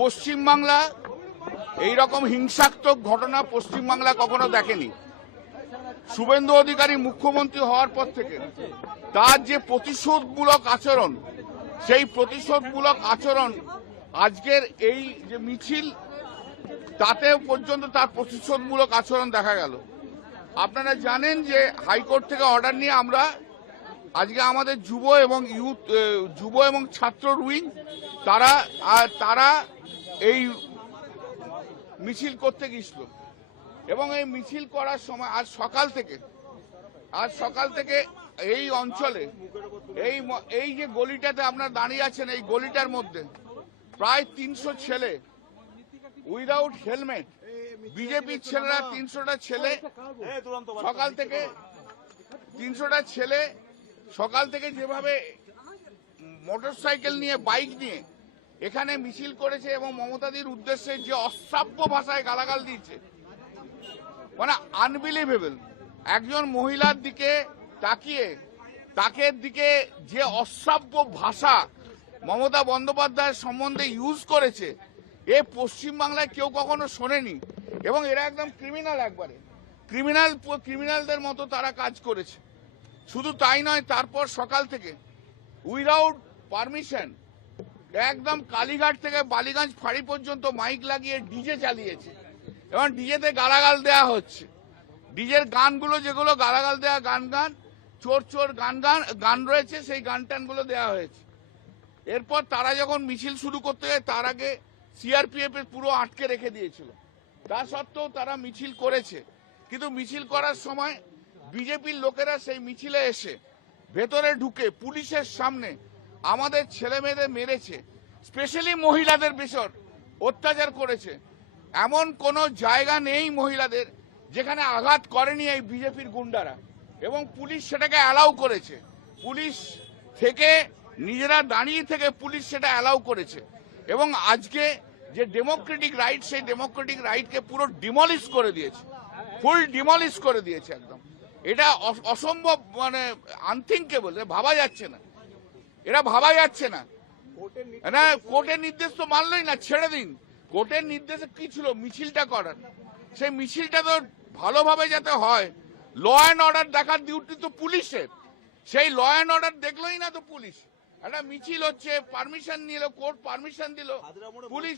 পশ্চিমবাংলা এইরকম হিংসাত্মক ঘটনা পশ্চিমবাংলা কখনো দেখেনি। শুভেন্দু অধিকারী মুখ্যমন্ত্রী হওয়ার পর থেকে তার যে প্রতিশোধমূলক আচরণ, সেই প্রতিশোধমূলক আচরণ আজকের এই যে মিছিল, তাতেও পর্যন্ত তার প্রতিশোধমূলক আচরণ দেখা গেল। আপনারা জানেন যে হাইকোর্ট থেকে অর্ডার নিয়ে আমরা আজকে আমাদের যুব এবং ছাত্র উইং তারা এই মিছিল করতে গিয়েছিল এবং এই মিছিল করার সময় আজ সকাল থেকে এই অঞ্চলে এই যে গলিটাতে আপনারা দাঁড়িয়ে আছেন, এই গলিটার মধ্যে প্রায় 300 ছেলে উইদাউট হেলমেট, বিজেপির ছেলেরা 300টা ছেলে সকাল থেকে যেভাবে মোটরসাইকেল নিয়ে, বাইক নিয়ে এখানে মিছিল করেছে এবং মমতাদির উদ্দেশ্যে যে অশ্রাব্য ভাষায় গালাগাল দিয়েছে, মানে আনবিলিভেবল। একজন মহিলার দিকে তাকিয়ে তাকে দিকে যে অশ্রাব্য ভাষা মমতা বন্দ্যোপাধ্যায়ের সম্বন্ধে ইউজ করেছে, এ পশ্চিমবাংলায় কেউ কখনো শোনেনি। এবং এরা একদম ক্রিমিনাল, একবারে ক্রিমিনালদের মতো তারা কাজ করেছে। শুধু তাই নয়, তারপর সকাল থেকে উইদাউট পারমিশন একদম কালীঘাট থেকে বালিগঞ্জ ফাঁড়ি পর্যন্ত মাইক লাগিয়ে ডিজে চালিয়েছে এবং ডিজেতে গালাগাল দেয়া হচ্ছে। ডিজের গানগুলো, যেগুলো গালাগাল দেয়া গান চোর গান রয়েছে, সেই গানটানগুলো দেওয়া হয়েছে। এরপর তারা যখন মিছিল শুরু করতে যায়, তার আগে সিআরপিএফ পুরো আটকে রেখে দিয়েছিল। তা সত্ত্বেও তারা মিছিল করেছে, কিন্তু মিছিল করার সময় বিজেপির লোকেরা সেই মিছিলে এসে ভেতরে ঢুকে পুলিশের সামনে আমাদের ছেলে মেয়েদের মেরেছে, স্পেশালি মহিলাদের বিষয় অত্যাচার করেছে। এমন কোনো জায়গা নেই মহিলাদের যেখানে আঘাত করেনি এই বিজেপির গুন্ডারা, এবং পুলিশ সেটাকে অ্যালাউ করেছে। পুলিশ থেকে নিজেরা দাঁড়িয়ে থেকে পুলিশ সেটা অ্যালাউ করেছে। এবং আজকে যে ডেমোক্রেটিক রাইট, সেই ডেমোক্রেটিক রাইটকে পুরো ডিমলিশ করে দিয়েছে, ফুল ডিমলিশ করে দিয়েছে একদম। এটা অসম্ভব, মানে আনথিঙ্কেবল, ভাবা যাচ্ছে না, কোর্টের নির্দেশ তো মানলই না, ছেড়ে দিন। কোর্টের নির্দেশে কি ছিল মিছিলটা করার? সেই মিছিলটা তো ভালোভাবে যাতে হয়, ল অ্যান্ড অর্ডার দেখার ডিউটি তো পুলিশের, সেই ল অ্যান্ড অর্ডার দেখলোই না তো পুলিশ। একটা মিছিল হচ্ছে, পারমিশন নিল, কোর্ট পারমিশন দিল, পুলিশ।